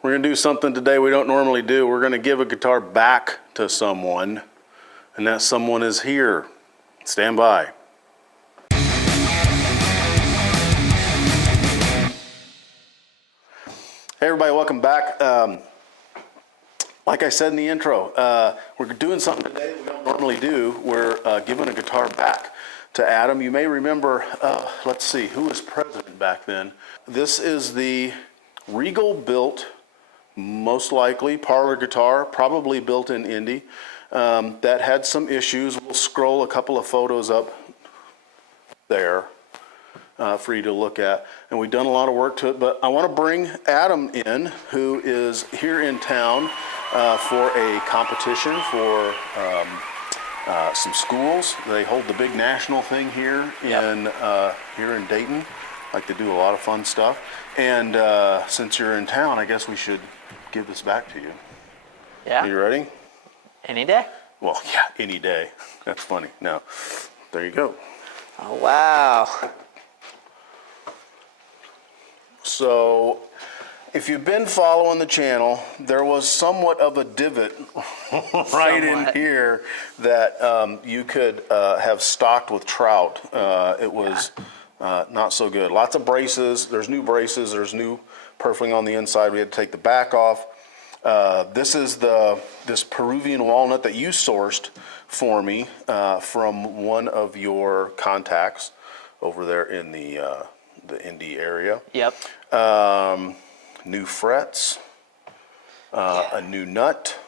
We're going to do something today we don't normally do. We're going to give a guitar back to someone, and that someone is here. Stand by. Hey everybody, welcome back. Like I said in the intro, we're doing something today we don't normally do. We're giving a guitar back to Adam. You may remember, let's see, who was president back then? This is the REGAL-built, most likely parlor guitar, probably built in Indy, that had some issues. We'll scroll a couple of photos up there for you to look at. And we've done a lot of work to it, but I want to bring Adam in, who is here in town for a competition for some schools. They hold the big national thing here in Dayton. Like to do a lot of fun stuff. And since you're in town, I guess we should give this back to you. Yeah. You ready? Any day? Well, yeah, any day. That's funny. Now, there you go. Oh, wow. So, if you've been following the channel, there was somewhat of a divot right in here that you could have stocked with trout. It was not so good. Lots of braces. There's new braces. There's new perfing on the inside. We had to take the back off. This is this Peruvian walnut that you sourced for me from one of your contacts over there in the Indy area. Yep. New frets, a new nut.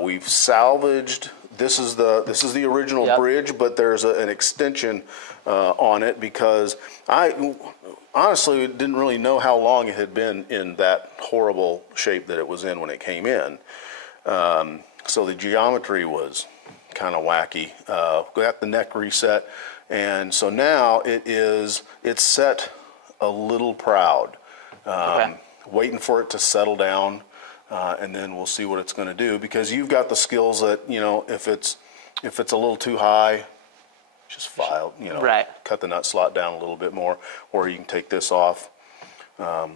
We've salvaged. This is the original bridge, but there's an extension on it because I honestly didn't really know how long it had been in that horrible shape that it was in when it came in. So the geometry was kind of wacky. Got the neck reset, and so now it's set a little proud. Waiting for it to settle down, and then we'll see what it's going to do. Because you've got the skills that, you know, if it's a little too high, just file, you know, cut the nut slot down a little bit more, or you can take this off, and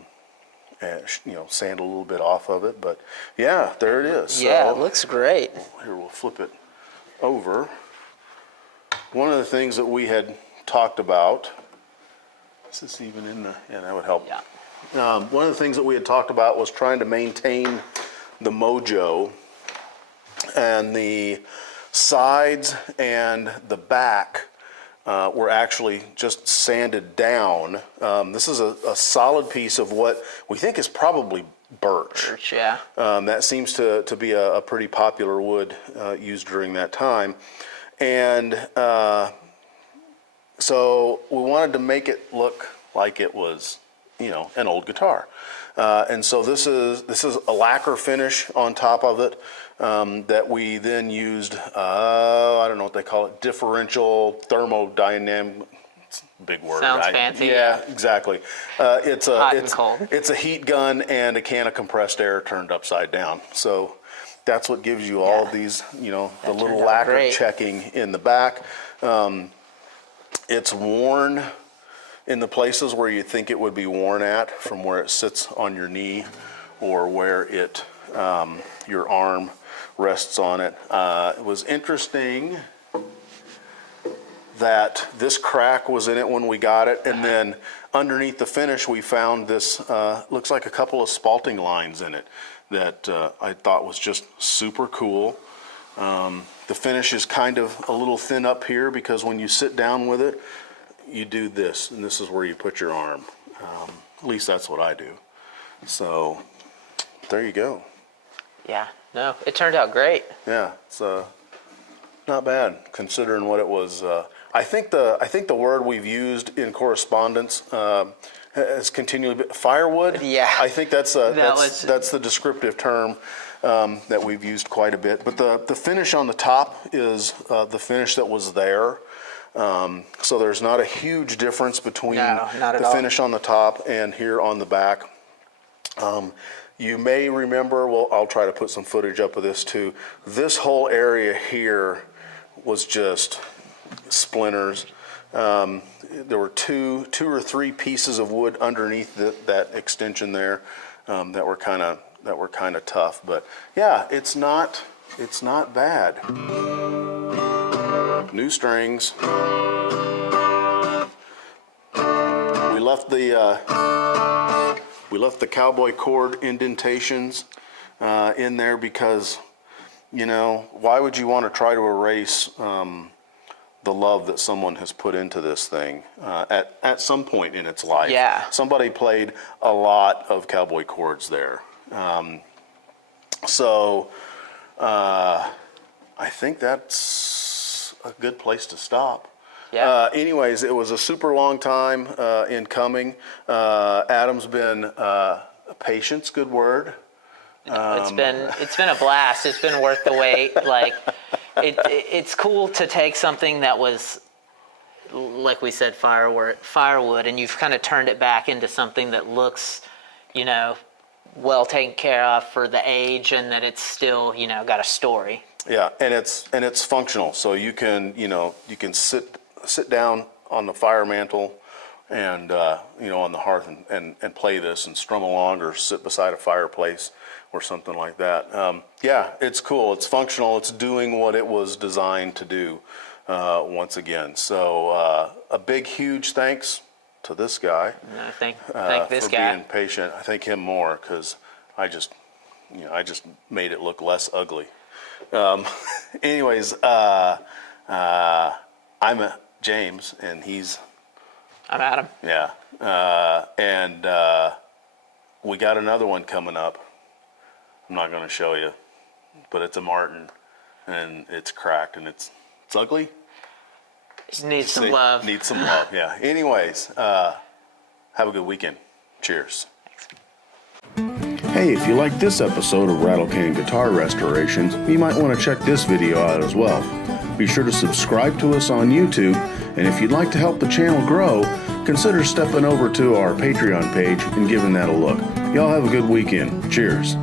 you know, sand a little bit off of it. But yeah, there it is. Yeah, so, it looks great. Here, we'll flip it over. One of the things that we had talked about. Is this even in the? Yeah, that would help. Yeah. One of the things that we had talked about was trying to maintain the mojo, and the sides and the back were actually just sanded down. This is a solid piece of what we think is probably birch. Birch, yeah. That seems to be a pretty popular wood used during that time. And so we wanted to make it look like it was, you know, an old guitar. And so this is a lacquer finish on top of it that we then used, I don't know what they call it, differential thermodynamic, it's a big word. Sounds fancy. Yeah, exactly. It's hot and cold. It's a heat gun and a can of compressed air turned upside down. So that's what gives you all these, you know, the little lacquer checking in the back. It's worn in the places where you think it would be worn at, from where it sits on your knee or where it your arm rests on it. It was interesting that this crack was in it when we got it, and then underneath the finish we found this looks like a couple of spalting lines in it that I thought was just super cool. The finish is kind of a little thin up here because when you sit down with it, you do this, and this is where you put your arm. At least that's what I do. So there you go. Yeah, no, it turned out great. Yeah, it's not bad considering what it was. I think the word we've used in correspondence has continually been firewood. Yeah, I think that's the descriptive term that we've used quite a bit. But the finish on the top is the finish that was there. So there's not a huge difference between the finish on the top and here on the back. You may remember, well, I'll try to put some footage up of this too. This whole area here was just splinters. There were two or three pieces of wood underneath that extension there that were kind of tough. But yeah, it's not bad. New strings. We left the cowboy cord indentations in there because, you know, why would you want to try to erase the love that someone has put into this thing at some point in its life? Yeah. Somebody played a lot of cowboy chords there. So I think that's a good place to stop. Yeah. Anyways, it was a super long time in coming. Adam's been patience, good word. It's been a blast. It's been worth the wait. Like, it's cool to take something that was, like we said, firewood, and you've kind of turned it back into something that looks, you know, well taken care of for the age, and that it's still, you know, got a story. Yeah, and it's functional, so you can sit down on the fire mantle and you know, on the hearth and play this and strum along, or sit beside a fireplace or something like that. Yeah, it's cool. It's functional. It's doing what it was designed to do once again. So a big, huge thanks to this guy. I thank this for guy. being patient. I thank him more because I just made it look less ugly. Anyways, I'm James, and I'm Adam. yeah, and we got another one coming up. I'm not going to show you, but it's a Martin, and it's cracked, and it's ugly. It needs some love. Needs some love, yeah. Anyways, have a good weekend. Cheers. Hey, if you like this episode of RATTLECAN Guitar Restorations, you might want to check this video out as well. Be sure to subscribe to us on YouTube, and if you'd like to help the channel grow, consider stepping over to our Patreon page and giving that a look. Y'all have a good weekend. Cheers.